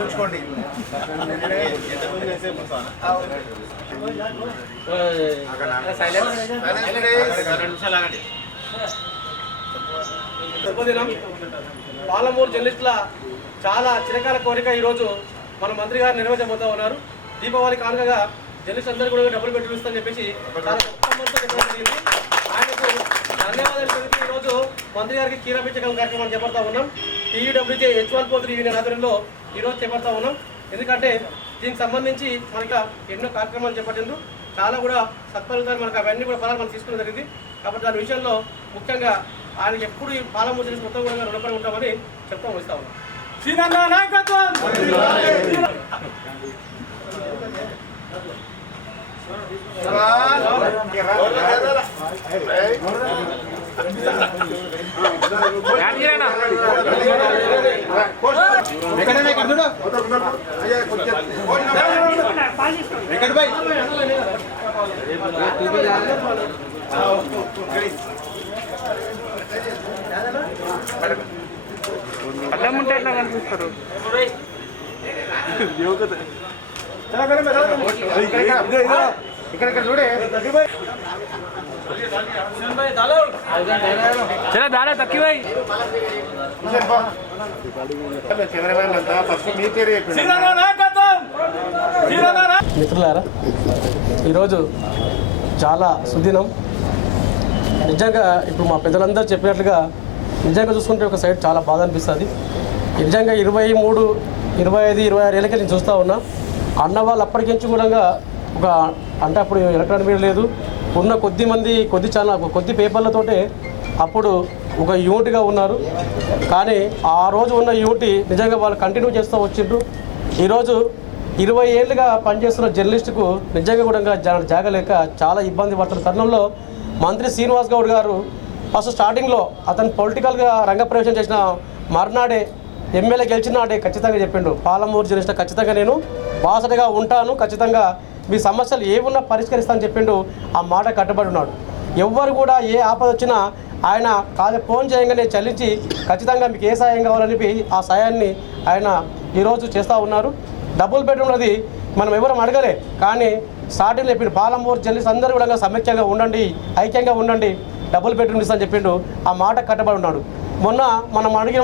చూసుకోండి. శుభదినం. పాలమూరు జర్నలిస్టుల చాలా చిరకాల కోరిక ఈరోజు మన మంత్రి గారు నెరవేర్చబోతా ఉన్నారు. దీపావళి కానుకగా జర్నలిస్ట్ అందరూ కూడా డబ్బులు పెట్టి ఇస్తామని చెప్పేసి చాలా ఉత్తమంతో చెప్పడం జరిగింది. ఆయనకు ధన్యవాదాలు తెలిపి ఈరోజు మంత్రి గారికి కీరాపించగల కార్యక్రమాన్ని చేపడతా ఉన్నాం. టీయూడబ్ల్యూజే H143 యూనియన్ ఆధ్వర్యంలో ఈరోజు చేపడతా ఉన్నాం. ఎందుకంటే దీనికి సంబంధించి మనకి ఎన్నో కార్యక్రమాలు చేపట్టిండ్రు. చాలా కూడా సత్ఫలితాలు మనకు అవన్నీ కూడా ఫలాలు మనం తీసుకోవడం జరిగింది. కాబట్టి దాని విషయంలో ముఖ్యంగా ఆయనకి ఎప్పుడు ఈ పాలమూరు జిల్లా మొత్తం కూడా రుణపడి ఉంటామని చెప్తా వస్తా ఉన్నాం. అడ్డం ఉంటే ఎట్లా కనిపిస్తారు? ఇక్కడ చూడే చలో దారా తక్కివై కెమెరామెన్ అంతా ఫస్ట్ మీ పేరు చెప్పండి. మిత్రులారా, ఈరోజు చాలా సుదినం. నిజంగా ఇప్పుడు మా పెద్దలందరూ చెప్పినట్లుగా నిజంగా చూసుకుంటే ఒక సైడ్ చాలా బాధ అనిపిస్తుంది. నిజంగా 23, 25, 26 ఏళ్ళకి నేను చూస్తూ ఉన్నా. అన్న వాళ్ళు అప్పటికించి కూడా ఒక అంటే అప్పుడు ఎలక్ట్రానిక్ మీడియా లేదు, ఉన్న కొద్ది పేపర్లతోటే అప్పుడు ఒక యూనిట్గా ఉన్నారు. కానీ ఆ రోజు ఉన్న యూనిట్ నిజంగా వాళ్ళు కంటిన్యూ చేస్తూ వచ్చిండ్రు. ఈరోజు 20 ఏళ్ళుగా పనిచేస్తున్న జర్నలిస్టుకు నిజంగా కూడా జాగలేక చాలా ఇబ్బంది పడుతున్న తరుణంలో మంత్రి శ్రీనివాస్ గౌడ్ గారు ఫస్ట్ స్టార్టింగ్లో అతను పొలిటికల్గా రంగప్రవేశం చేసిన మర్నాడే ఎమ్మెల్యే గెలిచిన నాడే ఖచ్చితంగా చెప్పిండు, పాలమూరు జర్నలిస్ట్ ఖచ్చితంగా నేను బాసటగా ఉంటాను, ఖచ్చితంగా మీ సమస్యలు ఏమున్నా పరిష్కరిస్తానని చెప్పిండు. ఆ మాట కట్టుబడి ఉన్నాడు. ఎవ్వరు కూడా ఏ ఆపద వచ్చినా ఆయన ఫోన్ చేయంగానే చెల్లించి ఖచ్చితంగా మీకు ఏ సాయం కావాలని ఆ సాయాన్ని ఆయన ఈరోజు చేస్తూ ఉన్నారు. డబుల్ బెడ్రూమ్ అది మనం ఎవరం అడగలే, కానీ స్టార్టింగ్ చెప్పిండు పాలమూరు జర్నలిస్ట్ అందరూ కూడా సమైక్యంగా ఉండండి, ఐక్యంగా ఉండండి, డబుల్ బెడ్రూమ్ ఇస్తానని చెప్పిండు. ఆ మాట కట్టుబడి ఉన్నాడు. మొన్న మనం అడిగిన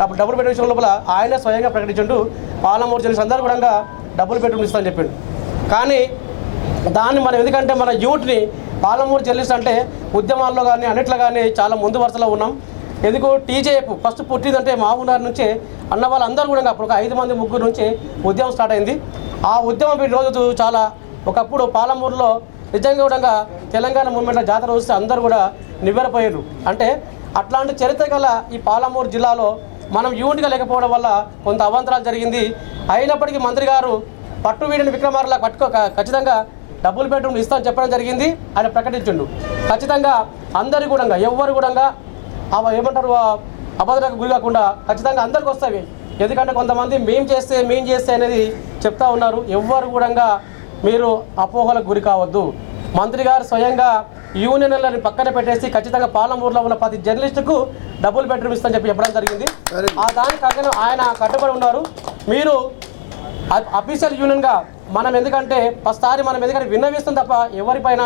డబుల్ బెడ్రూమ్ విషయం లోపల ఆయన స్వయంగా ప్రకటించిండు, పాలమూరు జర్నలిస్ట్ అందరూ కూడా డబుల్ బెడ్రూమ్ ఇస్తానని చెప్పిండు. కానీ దాన్ని మనం ఎందుకంటే మన యూత్ని పాలమూరు జర్నలిస్ట్ అంటే ఉద్యమాల్లో కానీ అన్నిట్లో కానీ చాలా ముందు వరుసలో ఉన్నాం. ఎందుకు టీజేఎఫ్ ఫస్ట్ పుట్టిందంటే మామూనార్ నుంచే అన్న వాళ్ళందరూ కూడా అప్పుడు ఒక 5 మంది 3 నుంచి ఉద్యమం స్టార్ట్ అయింది. ఆ ఉద్యమం ఈరోజు చాలా ఒకప్పుడు పాలమూరులో నిజంగా కూడా తెలంగాణ మూవ్మెంట్లో జాతర వస్తే అందరూ కూడా నివ్వెరపోయారు. అంటే అట్లాంటి చరిత్ర గల ఈ పాలమూరు జిల్లాలో మనం యూనిట్గా లేకపోవడం వల్ల కొంత అవాంతరాలు జరిగింది. అయినప్పటికీ మంత్రి గారు పట్టు వీడిని విక్రమార్లా ఖచ్చితంగా డబుల్ బెడ్రూమ్ ఇస్తామని చెప్పడం జరిగింది. ఆయన ప్రకటించిండు. ఖచ్చితంగా అందరి కూడా ఎవ్వరు కూడా ఏమంటారు అభద్రకు గురి కాకుండా ఖచ్చితంగా అందరికి వస్తాయి. ఎందుకంటే కొంతమంది మేం చేస్తే అనేది చెప్తా ఉన్నారు. ఎవ్వరు కూడా మీరు అపోహలకు గురి కావద్దు. మంత్రి గారు స్వయంగా యూనియన్లని పక్కన పెట్టేసి ఖచ్చితంగా పాలమూరులో ఉన్న ప్రతి జర్నలిస్టుకు డబుల్ బెడ్రూమ్ ఇస్తామని చెప్పడం జరిగింది. ఆ దానికి ఆయన కట్టుబడి ఉన్నారు. మీరు అఫీషియల్ యూనియన్గా మనం ఎందుకంటే ఫస్ట్సారి మనం ఎందుకంటే విన్నవిస్తాం తప్ప ఎవరిపైన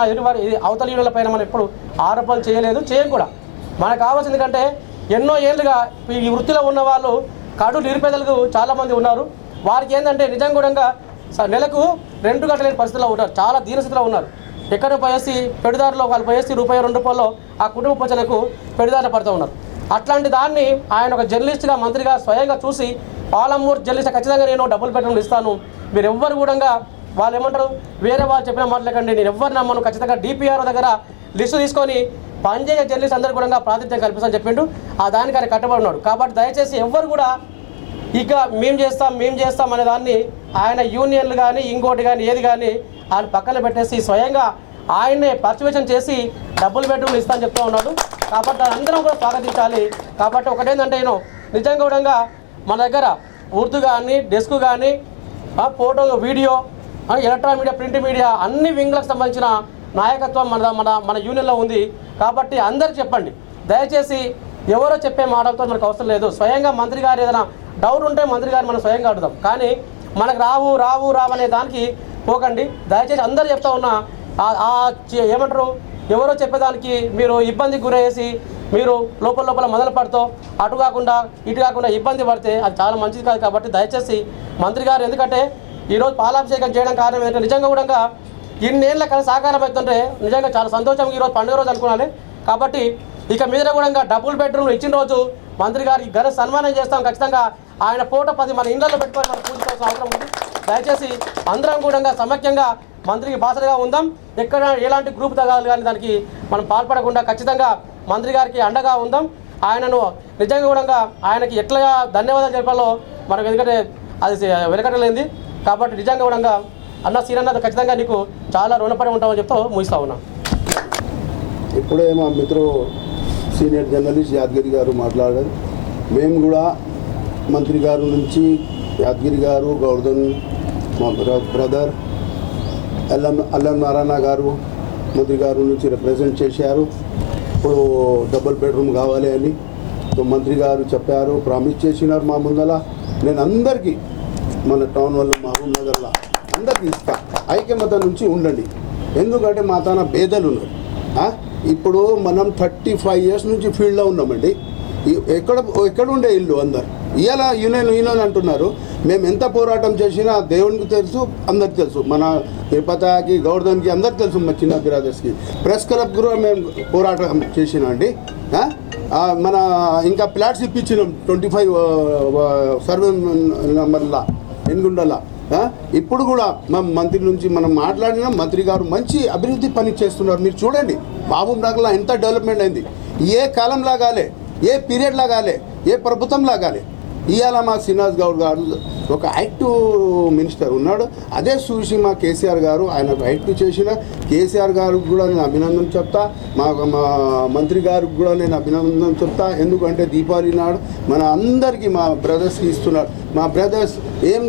అవతల యూనియన్ల పైన మనం ఎప్పుడు ఆరోపణలు చేయలేదు, చేయం కూడా. మనకు కావాల్సింది ఎందుకంటే ఎన్నో ఏళ్ళుగా ఈ వృత్తిలో ఉన్న వాళ్ళు కడు నిరుపేదలకు చాలామంది ఉన్నారు. వారికి ఏంటంటే నిజంగా కూడా నెలకు రెంట్ కట్టలేని పరిస్థితిలో ఉన్నారు, చాలా దీనస్థితిలో ఉన్నారు. ఎక్కడ పోయేసి పెడుదారులో వాళ్ళు పోయేసి ₹1-2 ఆ కుటుంబ పోషణకు పెడుదారులు పడుతూ ఉన్నారు. అట్లాంటి దాన్ని ఆయన ఒక జర్నలిస్ట్గా మంత్రిగా స్వయంగా చూసి పాలమూరు జర్నలిస్ట్ ఖచ్చితంగా నేను డబుల్ బెడ్రూమ్ ఇస్తాను, మీరు ఎవ్వరు కూడా వాళ్ళు ఏమంటారు వేరే వాళ్ళు చెప్పిన మాటలేకండి, నేను ఎవరు నమ్మను, ఖచ్చితంగా DPRO దగ్గర లిస్టు తీసుకొని పనిచేసే జర్నలిస్ట్ అందరూ కూడా ప్రాతినిధ్యం కల్పిస్తామని చెప్పిండు. ఆ దానికి ఆయన కట్టుబడి ఉన్నాడు. కాబట్టి దయచేసి ఎవ్వరు కూడా ఇక మేము చేస్తాం అనే దాన్ని ఆయన యూనియన్లు కానీ ఇంకోటి కానీ ఏది కానీ ఆయన పక్కన పెట్టేసి స్వయంగా ఆయన్నే పర్చువేషన్ చేసి డబుల్ బెడ్రూమ్ ఇస్తామని చెప్తూ ఉన్నాడు. కాబట్టి దాని అందరం కూడా స్వాగతించాలి. కాబట్టి ఒకటేంటంటే నేను నిజంగా కూడా మన దగ్గర ఉర్దూ కానీ డెస్క్ కానీ photo video electronic media print media అన్ని వింగ్లకు సంబంధించిన నాయకత్వం మన యూనియన్లో ఉంది. కాబట్టి అందరికి చెప్పండి, దయచేసి ఎవరో చెప్పే మాటలతో మనకు అవసరం లేదు. స్వయంగా మంత్రి గారు ఏదైనా డౌట్ ఉంటే మంత్రి గారు మనం స్వయంగా అడుగుదాం. కానీ మనకు రావు అనే దానికి పోకండి. దయచేసి అందరూ చెప్తా ఉన్నా, ఏమంటారు, ఎవరో చెప్పేదానికి మీరు ఇబ్బందికి గురయ్యేసి మీరు లోపల మొదలు పడుతూ అటు కాకుండా ఇటు కాకుండా ఇబ్బంది పడితే అది చాలా మంచిది కాదు. కాబట్టి దయచేసి మంత్రి గారు, ఎందుకంటే ఈరోజు పాలాభిషేకం చేయడం కారణం ఏంటంటే నిజంగా కూడా ఇన్నేళ్ళ కలిసి సాకారం అవుతుంటే నిజంగా చాలా సంతోషంగా ఈరోజు పండుగ రోజు అనుకున్నాను. కాబట్టి ఇక మీద కూడా డబుల్ బెడ్రూమ్ ఇచ్చిన రోజు మంత్రి గారికి ఘన సన్మానం చేస్తాం. ఖచ్చితంగా ఆయన ఫోటో 10 మన ఇళ్లలో పెట్టుకొని మనం పూజించాల్సిన అవసరం ఉంది. దయచేసి అందరం కూడా సమైక్యంగా మంత్రికి బాసలుగా ఉందాం. ఎక్కడ ఎలాంటి గ్రూప్ తగాలు కానీ దానికి మనం పాల్పడకుండా ఖచ్చితంగా మంత్రి గారికి అండగా ఉందాం. ఆయనను నిజంగా కూడా ఆయనకి ఎట్లా ధన్యవాదాలు చెప్పాలో మనకు ఎందుకంటే అది వెనకటలేంది. కాబట్టి నిజంగా కూడా అన్న సీనన్న ఖచ్చితంగా నీకు చాలా రుణపడి ఉంటామని చెప్తూ ముగిస్తా ఉన్నా. ఇప్పుడే మా మిత్రుడు సీనియర్ జర్నలిస్ట్ యాదగిరి గారు మాట్లాడారు. మేము కూడా మంత్రి గారు నుంచి యాదగిరి గారు, గౌర్ధన్ మా బ్రదర్ అల్లం నారాయణ గారు మంత్రి గారు నుంచి రిప్రజెంట్ చేశారు. ఇప్పుడు డబుల్ బెడ్రూమ్ కావాలి అని మంత్రి గారు చెప్పారు, ప్రామిస్ చేసినారు మా ముందల. నేను అందరికీ మన టౌన్ వల్ల మహబూబ్ నగర్లో అందరికీ ఇస్తా. ఐక్యమత నుంచి ఉండండి. ఎందుకంటే మా తన పేదలు ఉన్నారు. ఇప్పుడు మనం 35 years నుంచి ఫీల్డ్లో ఉన్నామండి. ఎక్కడ ఉండే ఇల్లు అందరు ఇవాళ యూనియన్ అంటున్నారు. మేము ఎంత పోరాటం చేసినా దేవునికి తెలుసు, అందరికి తెలుసు. మన తిరుపతికి, గౌర్ధన్కి అందరికి తెలుసు. మా చిన్న బ్రదర్స్కి ప్రెస్ క్లబ్ కూడా మేము పోరాటం చేసినాం అండి. మన ఇంకా ఫ్లాట్స్ ఇప్పించినాం 25 సర్వే నెంబర్లా ఎన్గుండలా. ఇప్పుడు కూడా మా మంత్రి నుంచి మనం మాట్లాడినా మంత్రి గారు మంచి అభివృద్ధి పని చేస్తున్నారు. మీరు చూడండి మహబూబ్ నగర్లో ఎంత డెవలప్మెంట్ అయింది. ఏ కాలంలా కాలే, ఏ పీరియడ్లా కాలే, ఏ ప్రభుత్వంలా కాలే. ఇవాళ మా శ్రీనివాస్ గౌడ్ గారు ఒక యాక్టివ్ మినిస్టర్ ఉన్నాడు. అదే చూసి మా కేసీఆర్ గారు ఆయన యాక్టివ్ చేసిన కేసీఆర్ గారికి కూడా నేను అభినందన చెప్తా. మా మంత్రి గారికి కూడా నేను అభినందన చెప్తా. ఎందుకంటే దీపావళి నాడు మన అందరికీ మా బ్రదర్స్కి ఇస్తున్నాడు. మా బ్రదర్స్ ఏం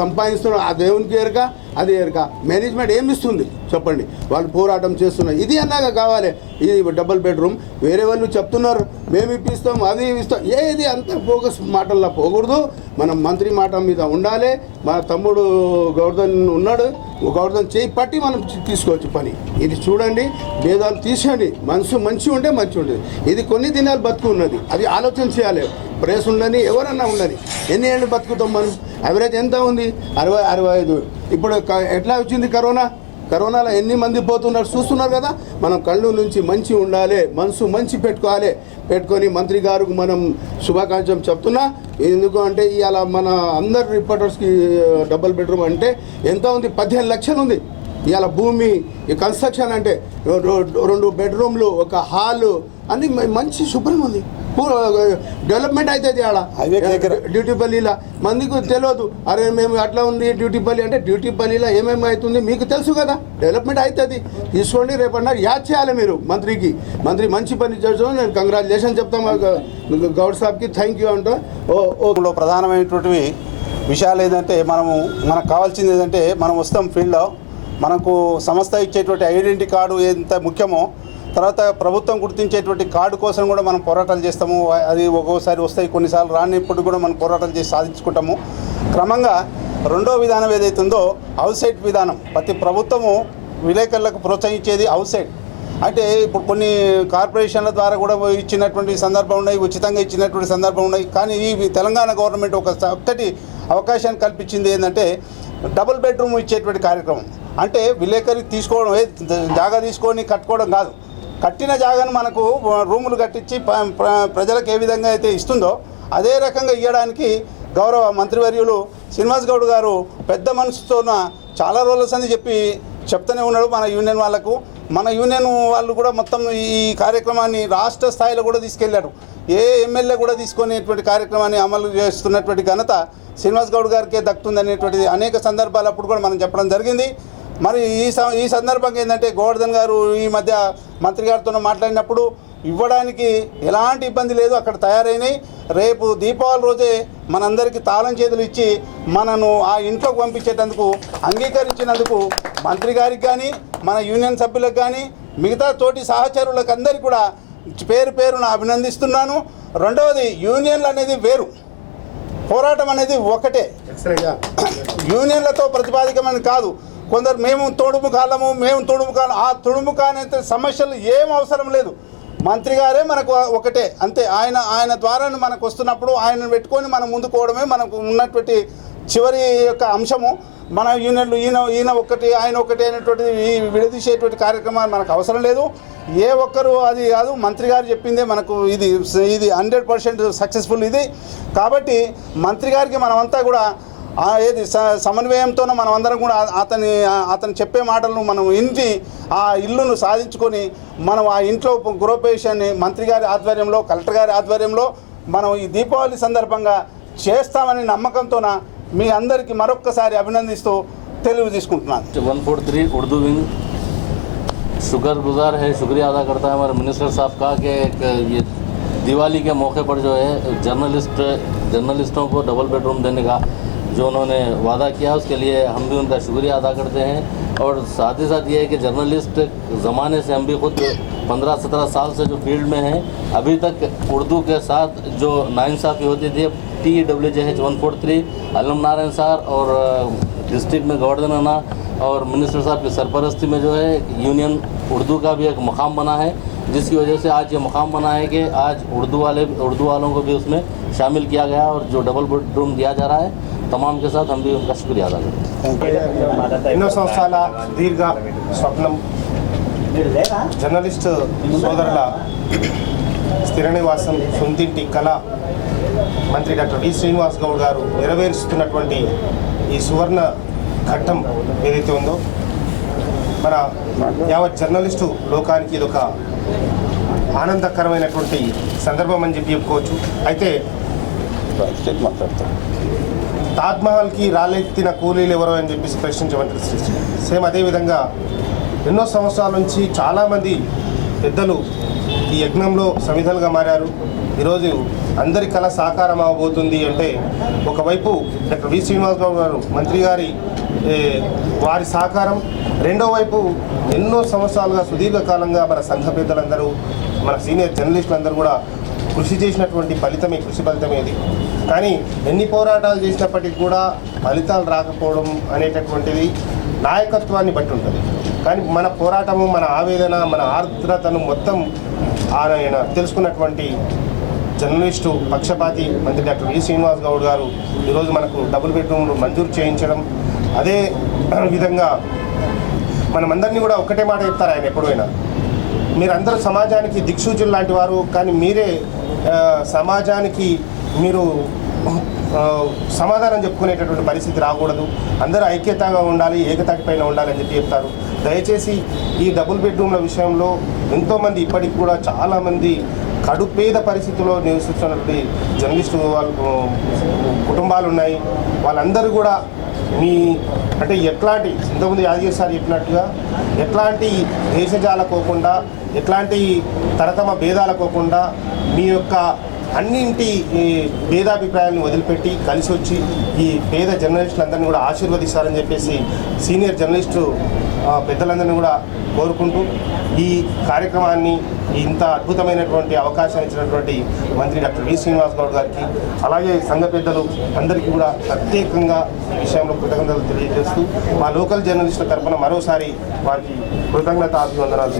సంపాదిస్తున్నారు ఆ దేవునికి ఎరక, అది ఎరక. మేనేజ్మెంట్ ఏమి ఇస్తుంది చెప్పండి? వాళ్ళు పోరాటం చేస్తున్నారు. ఇది అన్నాక కావాలి ఇది డబుల్ బెడ్రూమ్. వేరే వాళ్ళు చెప్తున్నారు మేము ఇప్పిస్తాం, అది ఇస్తాం. ఏది అంత ఫోకస్ మాటల్లో పోకూడదు. మనం మంత్రి మాట మీద ఉండాలి. మా తమ్ముడు గౌర్ధన్ ఉన్నాడు, గౌర్ధన్ చేయి పట్టి మనం తీసుకోవచ్చు పని. ఇది చూడండి, భేదాలు తీసేయండి. మనసు మంచి ఉంటే మంచి ఉంటుంది. ఇది కొన్ని దినాలు బతుకు ఉన్నది, అది ఆలోచన చేయాలి. ప్రేస్ ఉండని, ఎవరన్నా ఉండని. ఎన్ని ఏళ్ళు బతుకుతాం మనం? యావరేజ్ ఎంత ఉంది? 60-65. ఇప్పుడు ఎట్లా వచ్చింది కరోనాలో ఎన్ని మంది పోతున్నారు చూస్తున్నారు కదా. మనం కళ్ళు నుంచి మంచి ఉండాలి, మనసు మంచి పెట్టుకొని మంత్రి గారికి మనం శుభాకాంక్షలు చెప్తున్నా. ఎందుకు అంటే ఇవాళ మన అందరు రిపోర్టర్స్కి డబుల్ బెడ్రూమ్ అంటే ఎంత ఉంది? 15 లక్షలు ఉంది. ఇవాళ భూమి కన్స్ట్రక్షన్ అంటే 2 బెడ్రూమ్లు, ఒక హాలు అన్ని మంచి శుభ్రం ఉంది. డెవలప్మెంట్ అవుతుంది. ఆడ డ్యూటీపల్లిలో మందికి తెలియదు. అరే మేము అట్లా ఉంది డ్యూటీపల్లి అంటే, డ్యూటీపల్లిలో ఏమేమి అవుతుంది మీకు తెలుసు కదా. డెవలప్మెంట్ అవుతుంది. తీసుకోండి. రేపన్నా యాద్ చేయాలి మీరు మంత్రికి. మంత్రి మంచి పని చేస్తాం. నేను కంగ్రాచులేషన్ చెప్తాం గౌడ్ సాబ్కి. థ్యాంక్ యూ అంటూ. ప్రధానమైనటువంటి విషయాలు ఏంటంటే మనకు కావాల్సింది ఏంటంటే మనం వస్తాం ఫీల్డ్లో, మనకు సంస్థ ఇచ్చేటువంటి ఐడెంటిటీ కార్డు ఎంత ముఖ్యమో, తర్వాత ప్రభుత్వం గుర్తించేటువంటి కార్డు కోసం కూడా మనం పోరాటాలు చేస్తాము. అది ఒక్కోసారి వస్తాయి, కొన్నిసార్లు రానిప్పుడు కూడా మనం పోరాటాలు చేసి సాధించుకుంటాము. క్రమంగా రెండో విధానం ఏదైతుందో హౌస్ సైట్ విధానం. ప్రతి ప్రభుత్వము విలేకరులకు ప్రోత్సహించేది హౌస్ సైట్. అంటే ఇప్పుడు కొన్ని కార్పొరేషన్ల ద్వారా కూడా ఇచ్చినటువంటి సందర్భం ఉన్నాయి, ఉచితంగా ఇచ్చినటువంటి సందర్భం ఉన్నాయి. కానీ ఈ తెలంగాణ గవర్నమెంట్ ఒక చక్కటి అవకాశాన్ని కల్పించింది. ఏంటంటే డబుల్ బెడ్రూమ్ ఇచ్చేటువంటి కార్యక్రమం. అంటే విలేకరి తీసుకోవడం, జాగా తీసుకొని కట్టుకోవడం కాదు, కట్టిన జాగాను మనకు రూములు కట్టించి ప్రజలకు ఏ విధంగా అయితే ఇస్తుందో అదే రకంగా ఇవ్వడానికి గౌరవ మంత్రివర్యులు శ్రీనివాస్ గౌడ్ గారు పెద్ద మనసుతోన చాలా రోజుల సంది చెప్తూనే ఉన్నాడు మన యూనియన్ వాళ్ళకు. మన యూనియన్ వాళ్ళు కూడా మొత్తం ఈ కార్యక్రమాన్ని రాష్ట్ర స్థాయిలో కూడా తీసుకెళ్లారు. ఏ ఎమ్మెల్యే కూడా తీసుకునేటువంటి కార్యక్రమాన్ని అమలు చేస్తున్నటువంటి ఘనత శ్రీనివాస్ గౌడ్ గారికే దక్కుతుందనేటువంటిది అనేక సందర్భాలు అప్పుడు కూడా మనం చెప్పడం జరిగింది. మరి ఈ సందర్భంగా ఏంటంటే గోవర్ధన్ గారు ఈ మధ్య మంత్రి గారితో మాట్లాడినప్పుడు ఇవ్వడానికి ఎలాంటి ఇబ్బంది లేదు, అక్కడ తయారైనాయి. రేపు దీపావళి రోజే మనందరికీ తాళం చేతులు ఇచ్చి మనను ఆ ఇంట్లోకి పంపించేటందుకు అంగీకరించినందుకు మంత్రి గారికి కానీ, మన యూనియన్ సభ్యులకు కానీ, మిగతా తోటి సహచరులకు అందరికీ కూడా పేరున అభినందిస్తున్నాను. రెండవది, యూనియన్లు అనేది వేరు, పోరాటం అనేది ఒకటే, యూనియన్లతో ప్రతిపాదికమని కాదు. కొందరు మేము తోడుముఖాలం, ఆ తొడుముఖానే సమస్యలు ఏం అవసరం లేదు. మంత్రి గారే మనకు ఒకటే అంతే. ఆయన ద్వారా మనకు వస్తున్నప్పుడు ఆయనను పెట్టుకొని మనం ముందుకోవడమే మనకు ఉన్నటువంటి చివరి యొక్క అంశము. మన యూనియన్లు ఈయన ఒకటి ఆయన ఒకటి అనేటువంటిది విడదీసేటువంటి కార్యక్రమాలు మనకు అవసరం లేదు. ఏ ఒక్కరు అది కాదు, మంత్రి గారు చెప్పిందే మనకు ఇది 100% సక్సెస్ఫుల్ ఇది. కాబట్టి మంత్రి గారికి మనమంతా కూడా ఏది సమన్వయంతోనే మనం అందరం కూడా అతను చెప్పే మాటలను మనం ఇంటి ఆ ఇల్లును సాధించుకొని మనం ఆ ఇంట్లో గృహప్రవేశాన్ని మంత్రి గారి ఆధ్వర్యంలో, కలెక్టర్ గారి ఆధ్వర్యంలో మనం ఈ దీపావళి సందర్భంగా చేస్తామని నమ్మకంతోన మీ అందరికీ మరొక్కసారి అభినందిస్తూ తెలివి తీసుకుంటున్నాను. 143 उर्दू विंग शुक्रगुजार है, शुक्रिया अदा करता है हमारे मिनिस्टर साहब का कि एक ये दिवाली के मौके पर जो है जर्नलिस्टों को डबल बेडरूम देने का जो उन्होंने वादा किया उसके लिए हम भी उनका शुक्रिया अदा करते हैं। और साथ ही साथ ये है कि जर्नलिस्ट ज़माने से हम भी खुद 15-17 साल से जो फील्ड में हैं, अभी तक उर्दू के साथ जो नाइंसाफ़ी होती थी, TWJH 143 अलम नारायण सर और डिस्ट्रिक्ट में गोवर्धन अन्ना और मिनिस्टर साहब की सरपरस्ती में जो है यूनियन उर्दू का भी एक मुकाम बना है, जिसकी वजह से आज ये मुकाम बना है कि आज उर्दू वालों को भी उसमें शामिल किया गया और जो डबल बेडरूम दिया जा रहा है तमाम के साथ हम भी उनका शुक्रिया अदा करते हैं। ఎన్నో సంవత్సరాల దీర్ఘ స్వప్నం జర్నలిస్టు సోదరుల స్థిర నివాసం, సొంతింటి కళ మంత్రి డాక్టర్ వి శ్రీనివాస్ గౌడ్ గారు నెరవేరుస్తున్నటువంటి ఈ సువర్ణ ఘట్టం ఏదైతే ఉందో మన యావత్ జర్నలిస్టు లోకానికి ఇదొక ఆనందకరమైనటువంటి సందర్భం అని చెప్పుకోవచ్చు. అయితే తాజ్మహల్కి రాలెత్తిన కూలీలు ఎవరో అని చెప్పేసి ప్రశ్నించమంటారు సృష్టి. సేమ్ అదేవిధంగా ఎన్నో సంవత్సరాల నుంచి చాలామంది పెద్దలు ఈ యజ్ఞంలో సమిధలుగా మారారు. ఈరోజు అందరి కళ సాకారం అవబోతుంది అంటే ఒకవైపు డాక్టర్ వి శ్రీనివాస్ గౌడ్ గారు మంత్రి గారి వారి సహకారం, రెండో వైపు ఎన్నో సంవత్సరాలుగా సుదీర్ఘకాలంగా మన సంఘ పెద్దలందరూ, మన సీనియర్ జర్నలిస్టులందరూ కూడా కృషి చేసినటువంటి కృషి ఫలితమే ఇది. కానీ ఎన్ని పోరాటాలు చేసినప్పటికీ కూడా ఫలితాలు రాకపోవడం అనేటటువంటిది నాయకత్వాన్ని బట్టి ఉంటుంది. కానీ మన పోరాటము, మన ఆవేదన, మన ఆర్ద్రతను మొత్తం ఆయన తెలుసుకున్నటువంటి జర్నలిస్టు పక్షపాతి మంత్రి డాక్టర్ వి శ్రీనివాస్ గౌడ్ గారు ఈరోజు మనకు డబుల్ బెడ్రూమ్లు మంజూరు చేయించడం, అదే విధంగా మనమందరినీ కూడా ఒక్కటే మాట చెప్తారు ఆయన ఎప్పుడైనా, మీరందరూ సమాజానికి దిక్సూచులు లాంటి వారు, కానీ మీరే సమాజానికి మీరు సమాధానం చెప్పుకునేటటువంటి పరిస్థితి రాకూడదు, అందరూ ఐక్యతగా ఉండాలి, ఏకతాటిపైన ఉండాలి అని చెప్తారు. దయచేసి ఈ డబుల్ బెడ్రూమ్ల విషయంలో ఎంతోమంది ఇప్పటికి కూడా చాలామంది కడుపేద పరిస్థితుల్లో నివసిస్తున్నటువంటి జర్నలిస్టు కుటుంబాలు ఉన్నాయి. వాళ్ళందరూ కూడా మీ అంటే ఎట్లాంటి ఇంతకుముందు యాదగిరి సార్ చెప్పినట్టుగా ఎట్లాంటి దేశజాలకోకుండా, ఎట్లాంటి తరతమ భేదాలకోకుండా మీ యొక్క అన్నింటి భేదాభిప్రాయాలను వదిలిపెట్టి కలిసి వచ్చి ఈ పేద జర్నలిస్టులందరినీ కూడా ఆశీర్వదిస్తారని చెప్పేసి సీనియర్ జర్నలిస్టు పెద్దలందరినీ కూడా కోరుకుంటూ ఈ కార్యక్రమాన్ని ఇంత అద్భుతమైనటువంటి అవకాశాన్ని ఇచ్చినటువంటి మంత్రి డాక్టర్ వి శ్రీనివాస్ గౌడ్ గారికి, అలాగే సంఘ పెద్దలు అందరికీ కూడా ప్రత్యేకంగా ఈ విషయంలో కృతజ్ఞతలు తెలియజేస్తూ మా లోకల్ జర్నలిస్టుల తరఫున మరోసారి వారికి కృతజ్ఞత అభివందనాలు.